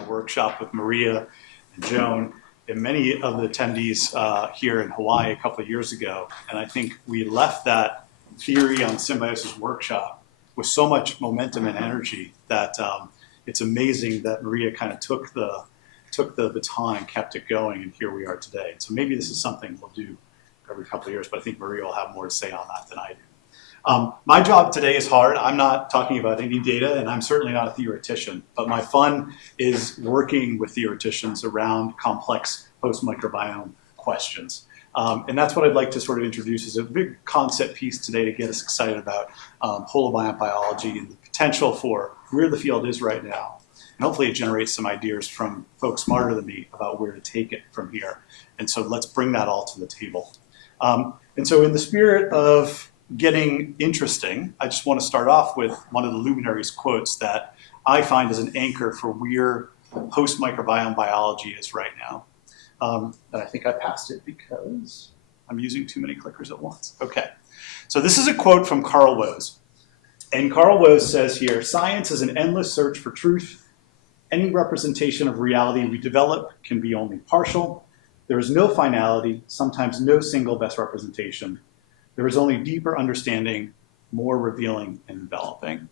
a workshop with Maria and Joan and many of the attendees here in Hawaii a couple of years ago. And I think we left that theory on symbiosis workshop with so much momentum and energy that it's amazing that Maria kind of took the baton and kept it going, and here we are today. So maybe this is something we'll do every couple of years, but I think Maria will have more to say on that than I do. My job today is hard. I'm not talking about any data, and I'm certainly not a theoretician, but my fun is working with theoreticians around complex post-microbiome questions. And that's what I'd like to sort of introduce as a big concept piece today to get us excited about holobiont biology and the potential for where the field is right now. And hopefully it generates some ideas from folks smarter than me about where to take it from here. And so let's bring that all to the table. And so in the spirit of getting interesting, I just want to start off with one of the luminaries' quotes that I find as an anchor for where post-microbiome biology is right now. And I think I passed it because I'm using too many clickers at once. Okay, so this is a quote from Carl Woese. And Carl Woese says here, "Science is an endless search for truth. Any representation of reality we develop can be only partial. There is no finality, sometimes no single best representation. There is only deeper understanding, more revealing and enveloping."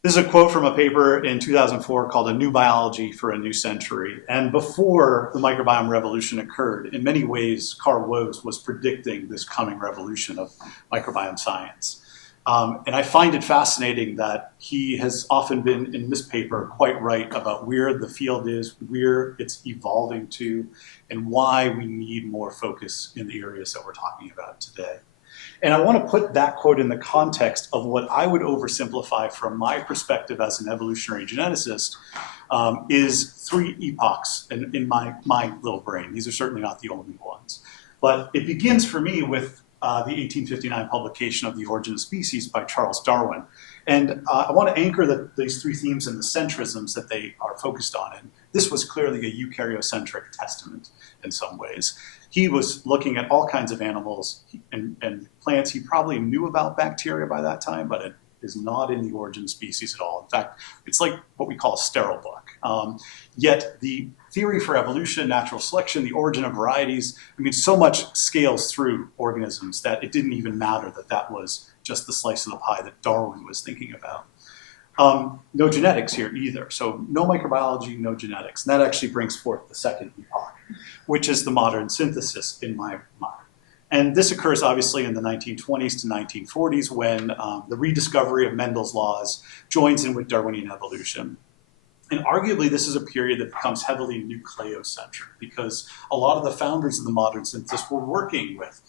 This is a quote from a paper in 2004 called A New Biology for a New Century. And before the microbiome revolution occurred, in many ways, Carl Woese was predicting this coming revolution of microbiome science. And I find it fascinating that he has often been, in this paper, quite right about where the field is, where it's evolving to, and why we need more focus in the areas that we're talking about today. And I want to put that quote in the context of what I would oversimplify from my perspective as an evolutionary geneticist is three epochs in my little brain. These are certainly not the only ones. But it begins for me with the 1859 publication of The Origin of Species by Charles Darwin. And I want to anchor these three themes in the centrisms that they are focused on. And this was clearly a eukaryocentric testament in some ways. He was looking at all kinds of animals and plants. He probably knew about bacteria by that time, but it is not in The Origin of Species at all. In fact, it's like what we call a sterile book. Yet the theory for evolution, natural selection, the origin of varieties, I mean, so much scales through organisms that it didn't even matter that that was just the slice of the pie that Darwin was thinking about. No genetics here either. So no microbiology, no genetics. And that actually brings forth the second epoch, which is the modern synthesis in my mind. And this occurs obviously in the 1920s to 1940s when the rediscovery of Mendel's laws joins in with Darwinian evolution. And arguably, this is a period that becomes heavily nucleocentric because a lot of the founders of the modern synthesis were working with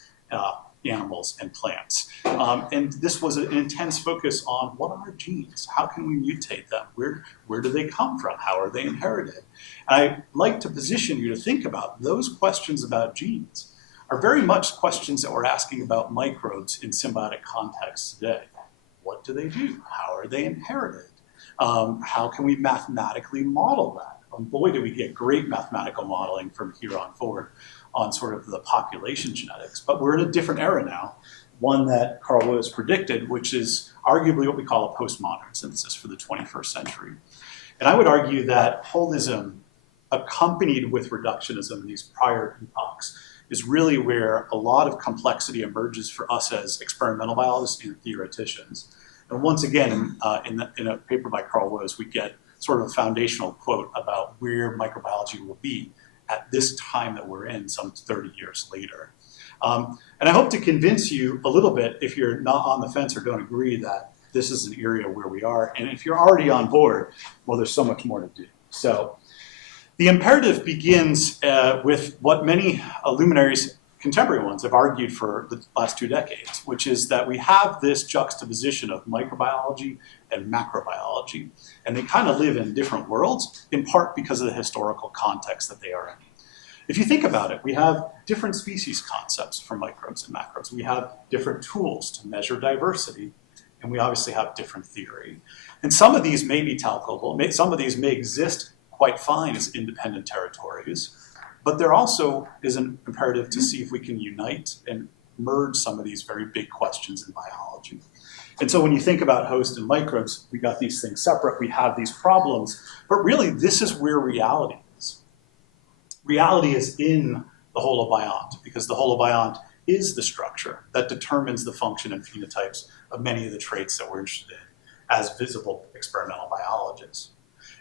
animals and plants. And this was an intense focus on what are genes? How can we mutate them? Where do they come from? How are they inherited? And I like to position you to think about those questions about genes are very much questions that we're asking about microbes in symbiotic contexts today. What do they do? How are they inherited? How can we mathematically model that? And boy, do we get great mathematical modeling from here on forward on sort of the population genetics. But we're in a different era now, one that Carl Woese predicted, which is arguably what we call a postmodern synthesis for the 21st century. And I would argue that holism, accompanied with reductionism in these prior epochs, is really where a lot of complexity emerges for us as experimental biologists and theoreticians. And once again, in a paper by Carl Woese, we get sort of a foundational quote about where microbiology will be at this time that we're in, some 30 years later. And I hope to convince you a little bit, if you're not on the fence or don't agree, that this is an area where we are. And if you're already on board, well, there's so much more to do. So the imperative begins with what many luminaries, contemporary ones, have argued for the last 2 decades, which is that we have this juxtaposition of microbiology and macrobiology. And they kind of live in different worlds, in part because of the historical context that they are in. If you think about it, we have different species concepts for microbes and macros. We have different tools to measure diversity, and we obviously have different theory. And some of these may be calculable. Some of these may exist quite fine as independent territories. But there also is an imperative to see if we can unite and merge some of these very big questions in biology. And so when you think about hosts and microbes, we got these things separate, we have these problems, but really this is where reality is. Reality is in the holobiont, because the holobiont is the structure that determines the function and phenotypes of many of the traits that we're interested in as visible experimental biologists.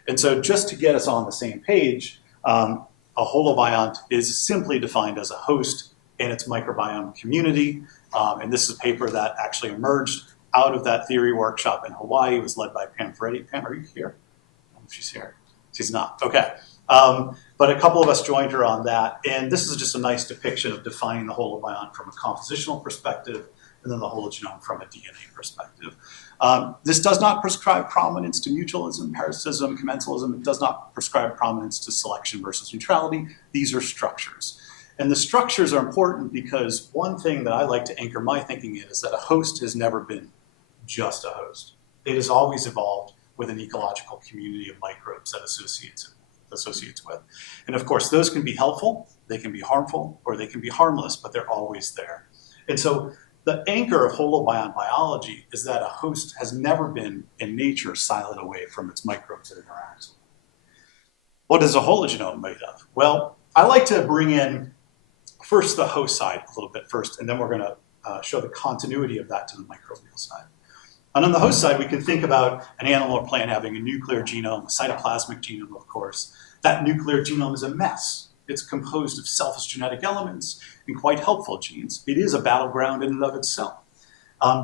And so just to get us on the same page, a holobiont is simply defined as a host in its microbiome community. And this is a paper that actually emerged out of that theory workshop in Hawaii. It was led by Pam Freddy. Pam, are you here? I don't know if she's here. She's not. Okay. But a couple of us joined her on that. And this is just a nice depiction of defining the holobiont from a compositional perspective, and then the hologenome from a DNA perspective. This does not prescribe prominence to mutualism, parasitism, commensalism. It does not prescribe prominence to selection versus neutrality. These are structures. And the structures are important because one thing that I like to anchor my thinking in is that a host has never been just a host. It has always evolved with an ecological community of microbes that associates with. And of course, those can be helpful, they can be harmful, or they can be harmless, but they're always there. And so the anchor of holobiont biology is that a host has never been in nature silent away from its microbes it interacts with. What is a hologenome made of? Well, I like to bring in first the host side a little bit first, and then we're gonna show the continuity of that to the microbial side. And on the host side, we can think about an animal or plant having a nuclear genome, a cytoplasmic genome, of course. That nuclear genome is a mess. It's composed of selfish genetic elements and quite helpful genes. It is a battleground in and of itself.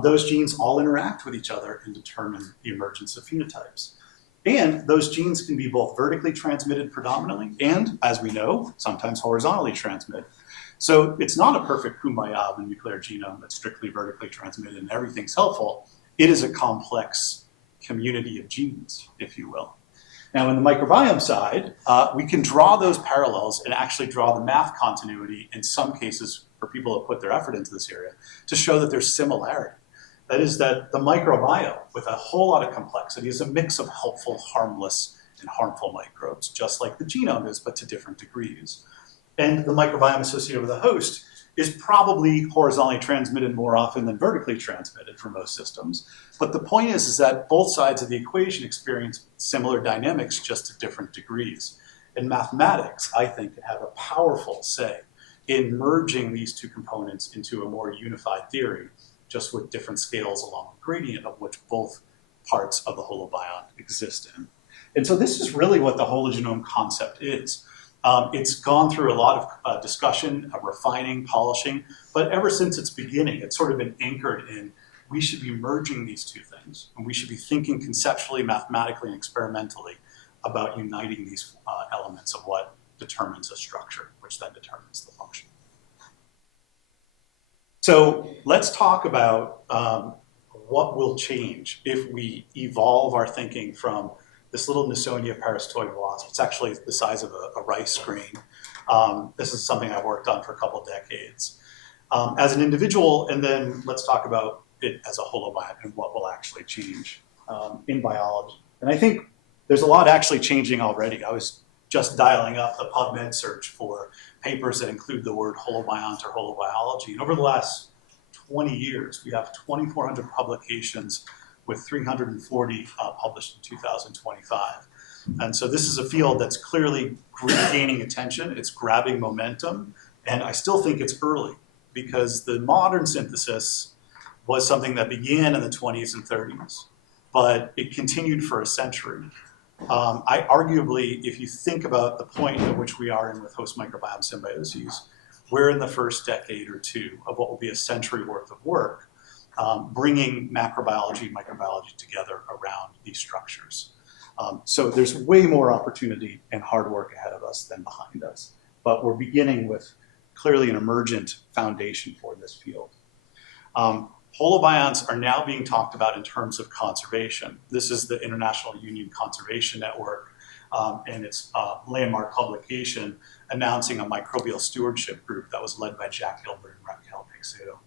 Those genes all interact with each other and determine the emergence of phenotypes. And those genes can be both vertically transmitted predominantly and, as we know, sometimes horizontally transmitted. So it's not a perfect kumbaya of a nuclear genome that's strictly vertically transmitted and everything's helpful. It is a complex community of genes, if you will. Now, in the microbiome side, we can draw those parallels and actually draw the math continuity in some cases for people that put their effort into this area to show that there's similarity. That is that the microbiome, with a whole lot of complexity, is a mix of helpful, harmless, and harmful microbes, just like the genome is, but to different degrees. And the microbiome associated with a host is probably horizontally transmitted more often than vertically transmitted for most systems. But the point is that both sides of the equation experience similar dynamics just at different degrees. And mathematics, I think, can have a powerful say in merging these two components into a more unified theory, just with different scales along the gradient of which both parts of the holobiont exist in. And so this is really what the hologenome concept is. It's gone through a lot of discussion, refining, polishing, but ever since its beginning, it's sort of been anchored in we should be merging these two things, and we should be thinking conceptually, mathematically, and experimentally about uniting these elements of what determines a structure, which then determines the function. So let's talk about what will change if we evolve our thinking from this little Nasonia parastoid wasp. It's actually the size of a rice grain. This is something I've worked on for a couple decades. As an individual, and then let's talk about it as a holobiont and what will actually change in biology. And I think there's a lot actually changing already. I was just dialing up the PubMed search for papers that include the word holobiont or holobiology. And over the last 20 years, we have 2,400 publications with 340 published in 2025. And so this is a field that's clearly gaining attention, it's grabbing momentum, and I still think it's early because the modern synthesis was something that began in the 20s and 30s, but it continued for a century. I arguably, if you think about the point at which we are in with host microbiome symbioses, we're in the first decade or two of what will be a century worth of work, bringing macrobiology and microbiology together around these structures. So there's way more opportunity and hard work ahead of us than behind us. But we're beginning with clearly an emergent foundation for this field. Holobionts are now being talked about in terms of conservation. This is the International Union Conservation Network and its landmark publication announcing a microbial stewardship group that was led by Jack Gilbert and Raquel Peixedo.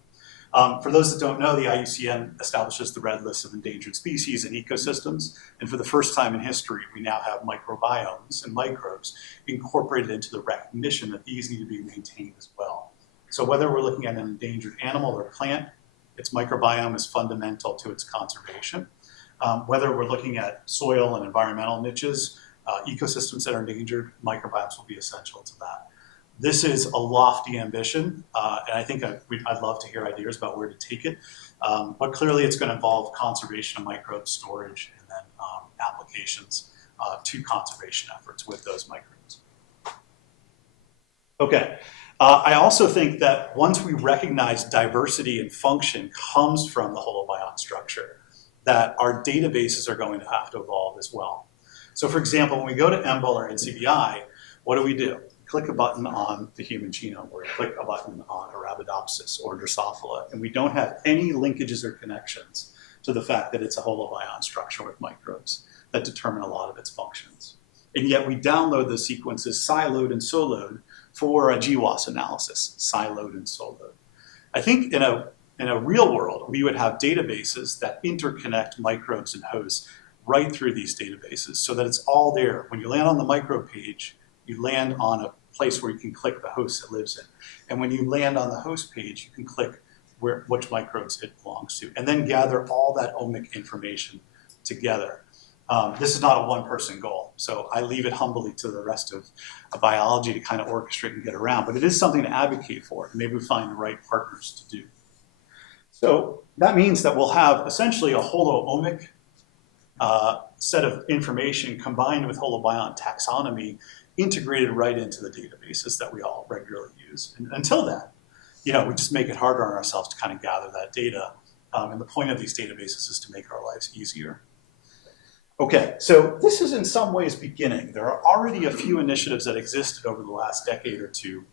For those that don't know, the IUCN establishes the red list of endangered species and ecosystems. And for the first time in history, we now have microbiomes and microbes incorporated into the recognition that these need to be maintained as well. So whether we're looking at an endangered animal or plant, its microbiome is fundamental to its conservation. Whether we're looking at soil and environmental niches, ecosystems that are endangered, microbiomes will be essential to that. This is a lofty ambition, and I think I'd love to hear ideas about where to take it. But clearly it's going to involve conservation of microbe storage and then applications to conservation efforts with those microbes. Okay, I also think that once we recognize diversity and function comes from the holobiont structure, that our databases are going to have to evolve as well. So for example, when we go to EMBL or NCBI, what do? Click a button on the human genome, or click a button on Arabidopsis or Drosophila, and we don't have any linkages or connections to the fact that it's a holobiont structure with microbes that determine a lot of its functions. And yet we download the sequences siloed and soloed for a GWAS analysis, siloed and soloed. I think in a real world, we would have databases that interconnect microbes and hosts right through these databases so that it's all there. When you land on the microbe page, you land on a place where you can click the host it lives in. And when you land on the host page, you can click which microbes it belongs to, and then gather all that omic information together. This is not a one-person goal, so I leave it humbly to the rest of biology to kind of orchestrate and get around, but it is something to advocate for, and maybe we find the right partners to do. So that means that we'll have essentially a holo-omic set of information combined with holobiont taxonomy integrated right into the databases that we all regularly use. And until then, we just make it harder on ourselves to kind of gather that data. And the point of these databases is to make our lives easier. Okay, so this is in some ways beginning. There are already a few initiatives that existed over the last decade or two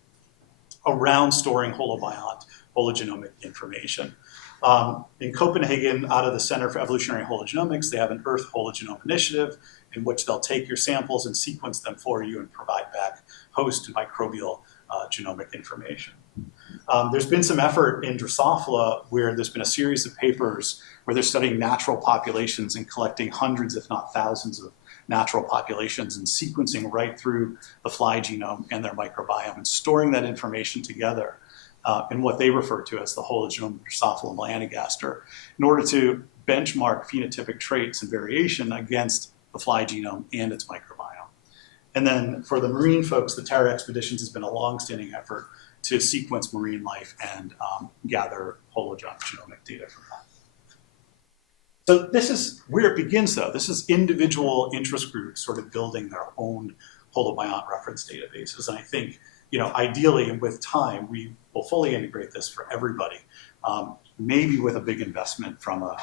around storing holobiont, hologenomic information. In Copenhagen, out of the Center for Evolutionary Hologenomics, they have an Earth Hologenome Initiative in which they'll take your samples and sequence them for you and provide back host and microbial genomic information. There's been some effort in Drosophila where there's been a series of papers where they're studying natural populations and collecting hundreds, if not thousands, of natural populations and sequencing right through the fly genome and their microbiome and storing that information together in what they refer to as the whole genome of Drosophila melanogaster in order to benchmark phenotypic traits and variation against the fly genome and its microbiome. And then for the marine folks, the Terra Expeditions has been a long-standing effort to sequence marine life and gather hologenomic data from that. So this is where it begins, though. This is individual interest groups sort of building their own holobiont reference databases. And I think, ideally and with time, we will fully integrate this for everybody, maybe with a big investment from a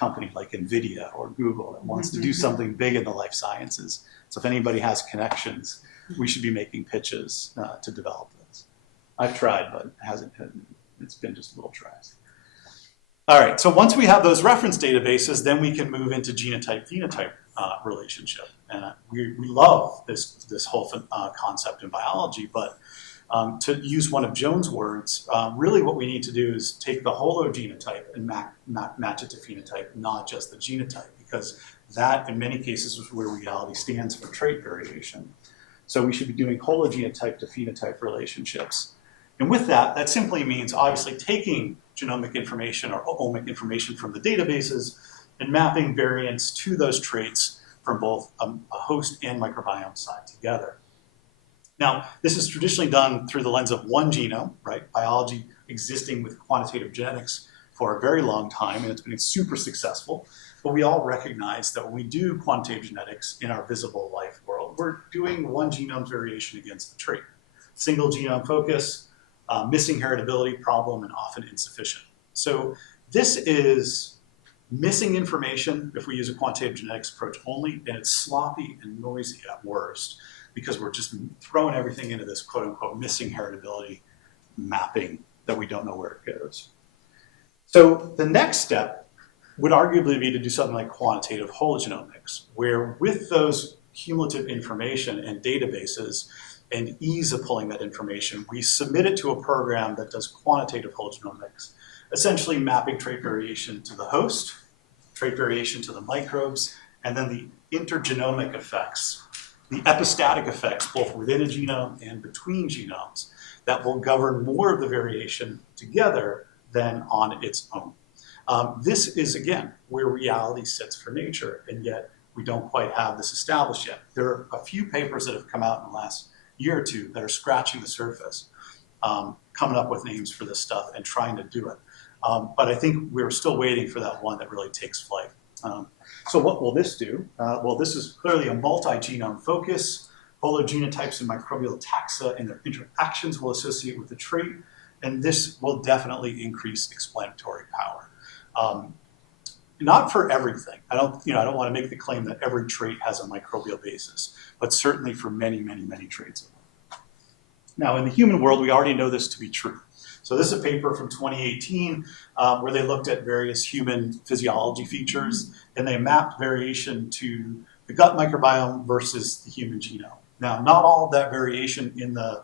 company like NVIDIA or Google that wants to do something big in the life sciences. So if anybody has connections, we should be making pitches to develop this. I've tried, but it's been just little tries. All right, so once we have those reference databases, then we can move into genotype-phenotype relationship. And we love this whole concept in biology, but to use one of Joan's words, really what we need to do is take the hologenotype and match it to phenotype, not just the genotype, because that, in many cases, is where reality stands for trait variation. So we should be doing hologenotype to phenotype relationships. And with that, that simply means obviously taking genomic information or omic information from the databases and mapping variants to those traits from both a host and microbiome side together. Now, this is traditionally done through the lens of one genome, right? Biology existing with quantitative genetics for a very long time, and it's been super successful. But we all recognize that when we do quantitative genetics in our visible life world, we're doing one genome variation against the trait. Single genome focus, missing heritability problem, and often insufficient. So this is missing information if we use a quantitative genetics approach only, and it's sloppy and noisy at worst, because we're just throwing everything into this quote-unquote missing heritability mapping that we don't know where it goes. So the next step would arguably be to do something like quantitative hologenomics, where with those cumulative information and databases and ease of pulling that information, we submit it to a program that does quantitative hologenomics, essentially mapping trait variation to the host, trait variation to the microbes, and then the intergenomic effects, the epistatic effects, both within a genome and between genomes, that will govern more of the variation together than on its own. This is, again, where reality sits for nature, and yet we don't quite have this established yet. There are a few papers that have come out in the last year or two that are scratching the surface, coming up with names for this stuff and trying to do it. But I think we're still waiting for that one that really takes flight. So what will this do? Well, this is clearly a multi-genome focus. Hologenotypes and microbial taxa and their interactions will associate with the trait, and this will definitely increase explanatory power. Not for everything. I don't want to make the claim that every trait has a microbial basis, but certainly for many, many, many traits. Now, in the human world, we already know this to be true. So this is a paper from 2018 where they looked at various human physiology features, and they mapped variation to the gut microbiome versus the human genome. Now, not all of that variation in the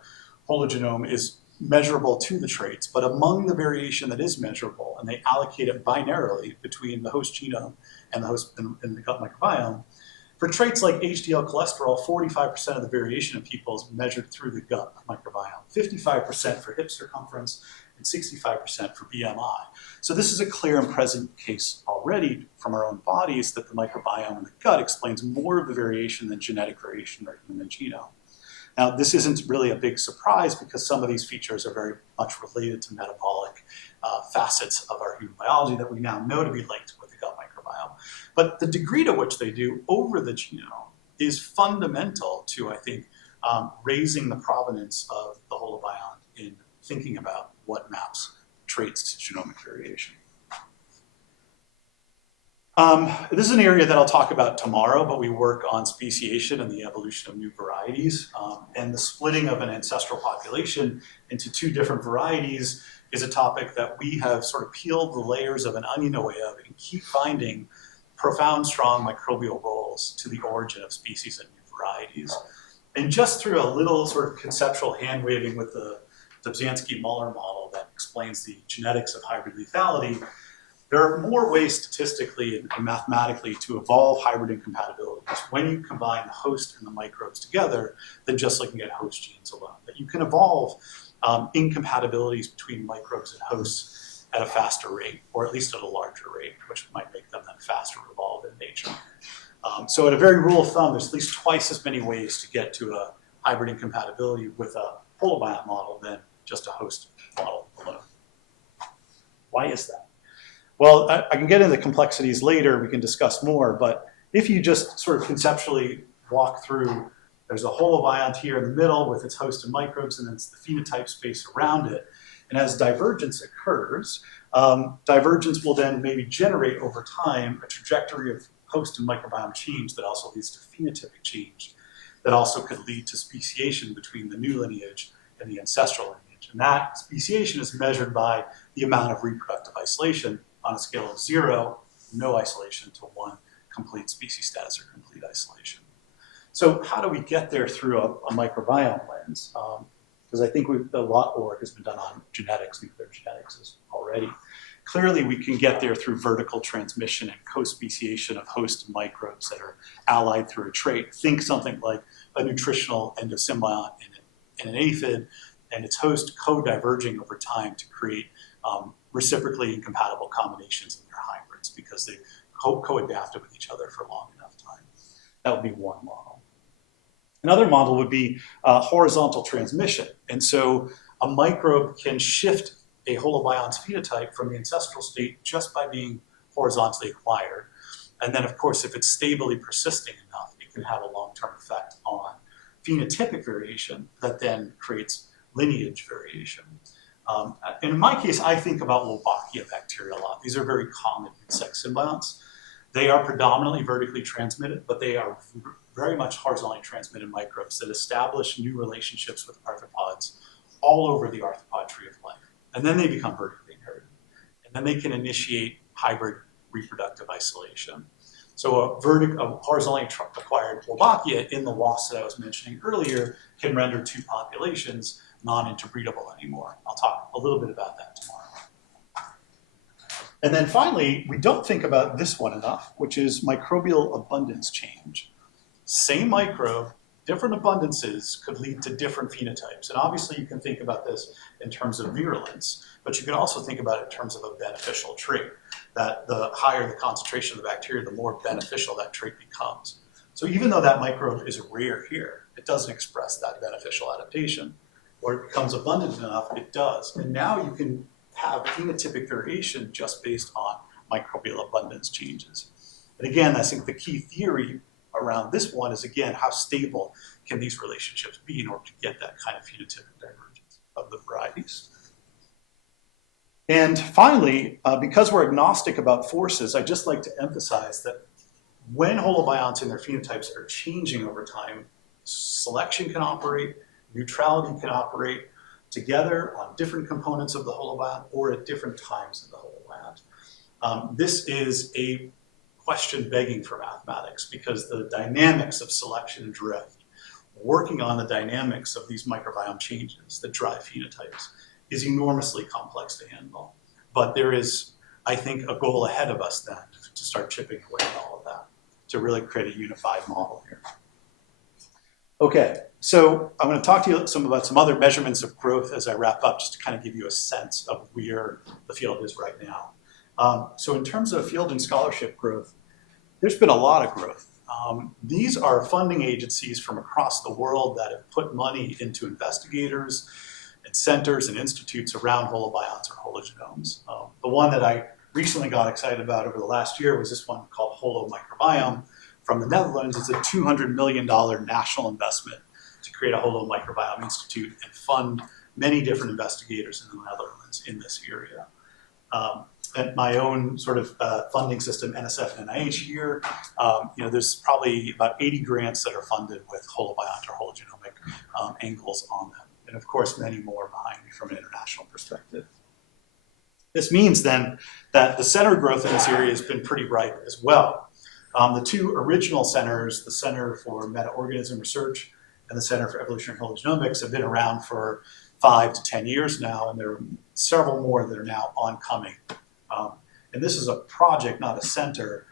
hologenome is measurable to the traits, but among the variation that is measurable, and they allocate it binarily between the host genome and the host and the gut microbiome. For traits like HDL cholesterol, 45% of the variation in people is measured through the gut microbiome, 55% for hip circumference, and 65% for BMI. So this is a clear and present case already from our own bodies that the microbiome in the gut explains more of the variation than genetic variation in the human genome. Now, this isn't really a big surprise because some of these features are very much related to metabolic facets of our human biology that we now know to be linked with the gut microbiome. But the degree to which they do over the genome is fundamental to, I think, raising the provenance of the holobiont in thinking about what maps traits to genomic variation. This is an area that I'll talk about tomorrow, but we work on speciation and the evolution of new varieties. And the splitting of an ancestral population into two different varieties is a topic that we have sort of peeled the layers of an onion away of and keep finding profound, strong microbial roles to the origin of species and new varieties. And just through a little sort of conceptual hand-waving with the Dobzhansky-Muller model that explains the genetics of hybrid lethality, there are more ways statistically and mathematically to evolve hybrid incompatibilities when you combine the host and the microbes together than just looking at host genes alone. That you can evolve incompatibilities between microbes and hosts at a faster rate, or at least at a larger rate, which might make them then faster evolved in nature. So at a very rule of thumb, there's at least twice as many ways to get to a hybrid incompatibility with a holobiont model than just a host model alone. Why is that? Well, I can get into the complexities later, we can discuss more, but if you just sort of conceptually walk through, there's a holobiont here in the middle with its host and microbes, and then it's the phenotype space around it. And as divergence occurs, divergence will then maybe generate over time a trajectory of host and microbiome change that also leads to phenotypic change, that also could lead to speciation between the new lineage and the ancestral lineage. And that speciation is measured by the amount of reproductive isolation on a scale of 0, no isolation, to 1, complete species status or complete isolation. So how do we get there through a microbiome lens? Because I think a lot of work has been done on genetics, nuclear genetics already. Clearly, we can get there through vertical transmission and co-speciation of host microbes that are allied through a trait. Think something like a nutritional endosymbiont in an aphid and its host co-diverging over time to create reciprocally incompatible combinations in their hybrids because they co-adapted with each other for long enough time. That would be one model. Another model would be horizontal transmission. And so a microbe can shift a holobiont's phenotype from the ancestral state just by being horizontally acquired. And then, of course, if it's stably persisting enough, it can have a long-term effect on phenotypic variation that then creates lineage variation. And in my case, I think about Wolbachia bacteria a lot. These are very common insect symbionts. They are predominantly vertically transmitted, but they are very much horizontally transmitted microbes that establish new relationships with arthropods all over the arthropod tree of life. And then they become vertically inherited. And then they can initiate hybrid reproductive isolation. So a horizontally acquired Wolbachia in the wasps that I was mentioning earlier can render two populations non-interbreedable anymore. I'll talk a little bit about that tomorrow. And then finally, we don't think about this one enough, which is microbial abundance change. Same microbe, different abundances could lead to different phenotypes. And obviously you can think about this in terms of virulence, but you can also think about it in terms of a beneficial trait, that the higher the concentration of the bacteria, the more beneficial that trait becomes. So even though that microbe is rare here, it doesn't express that beneficial adaptation. Or it becomes abundant enough, it does. And now you can have phenotypic variation just based on microbial abundance changes. And again, I think the key theory around this one is, again, how stable can these relationships be in order to get that kind of phenotypic divergence of the varieties. And finally, because we're agnostic about forces, I'd just like to emphasize that when holobionts and their phenotypes are changing over time, selection can operate, neutrality can operate together on different components of the holobiont or at different times in the holobiont. This is a question begging for mathematics because the dynamics of selection and drift, working on the dynamics of these microbiome changes that drive phenotypes, is enormously complex to handle. But there is, I think, a goal ahead of us then to start chipping away at all of that, to really create a unified model here. Okay, so I'm going to talk to you about some other measurements of growth as I wrap up, just to kind of give you a sense of where the field is right now. So in terms of field and scholarship growth, there's been a lot of growth. These are funding agencies from across the world that have put money into investigators and centers and institutes around holobionts or hologenomes. The one that I recently got excited about over the last year was this one called Holomicrobiome from the Netherlands. It's a $200 million national investment to create a holomicrobiome institute and fund many different investigators in the Netherlands in this area. At my own sort of funding system, NSF and NIH here, there's probably about 80 grants that are funded with holobiont or hologenomic angles on them. And of course, many more behind me from an international perspective. This means then that the center growth in this area has been pretty bright as well. The two original centers, the Center for Meta-Organism Research and the Center for Evolutionary Hologenomics, have been around for 5 to 10 years now, and there are several more that are now oncoming. And this is a project, not a center.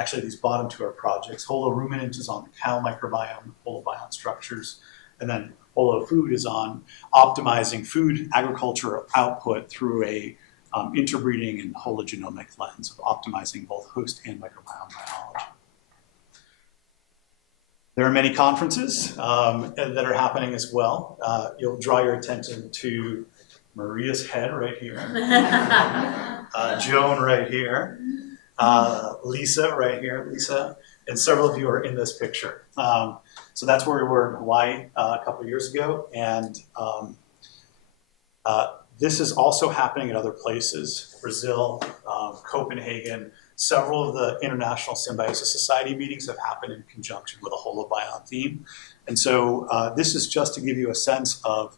Actually, these bottom two are projects. Holoruminant is on the cow microbiome, holobiont structures, and then Holofood is on optimizing food agriculture output through a interbreeding and hologenomic lens of optimizing both host and microbiome biology. There are many conferences that are happening as well. You'll draw your attention to Maria's head right here, Joan right here, Lisa right here, and several of you are in this picture. So that's where we were in Hawaii a couple of years ago, and this is also happening in other places, Brazil, Copenhagen. Several of the International Symbiosis Society meetings have happened in conjunction with a holobiont theme. And so this is just to give you a sense of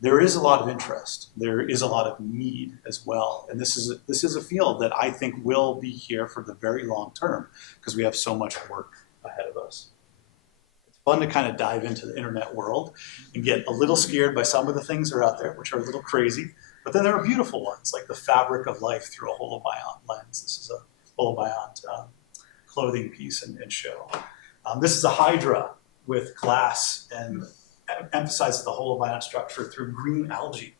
there is a lot of interest. There is a lot of need as well. And this is a field that I think will be here for the very long term because we have so much work ahead of us. It's fun to kind of dive into the internet world and get a little scared by some of the things that are out there, which are a little crazy. But then there are beautiful ones, like the fabric of life through a holobiont lens. This is a holobiont clothing piece and show. This is a hydra with glass and emphasizes the holobiont structure through green algae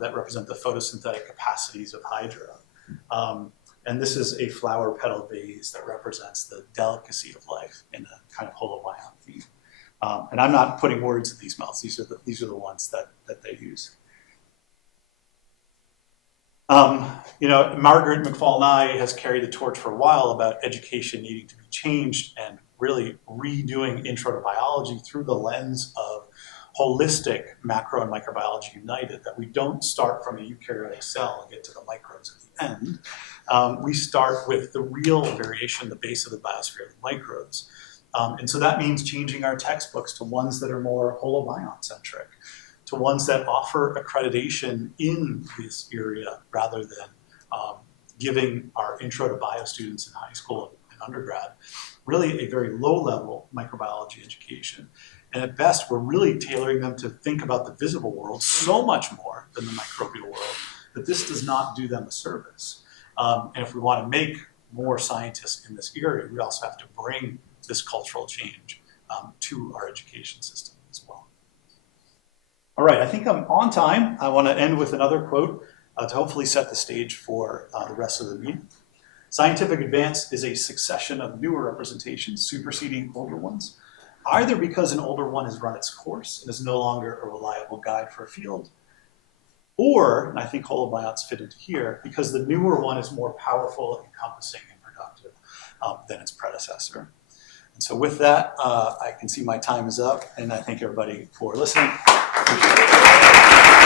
that represent the photosynthetic capacities of hydra. And this is a flower petal vase that represents the delicacy of life in a kind of holobiont theme. And I'm not putting words in these mouths. These are the ones that they use. Margaret McFall-Nye has carried the torch for a while about education needing to be changed and really redoing intro to biology through the lens of holistic macro and microbiology united, that we don't start from a eukaryotic cell and get to the microbes at the end. We start with the real variation, the base of the biosphere, the microbes. And so that means changing our textbooks to ones that are more holobiont-centric, to ones that offer accreditation in this area rather than giving our intro to bio students in high school and undergrad really a very low-level microbiology education. And at best, we're really tailoring them to think about the visible world so much more than the microbial world that this does not do them a service. And if we want to make more scientists in this area, we also have to bring this cultural change to our education system as well. All right, I think I'm on time. I want to end with another quote to hopefully set the stage for the rest of the meeting. Scientific advance is a succession of newer representations superseding older ones, either because an older one has run its course and is no longer a reliable guide for a field, or, and I think holobionts fit into here, because the newer one is more powerful, encompassing, and productive than its predecessor. And so with that, I can see my time is up, and I thank everybody for listening. Appreciate it.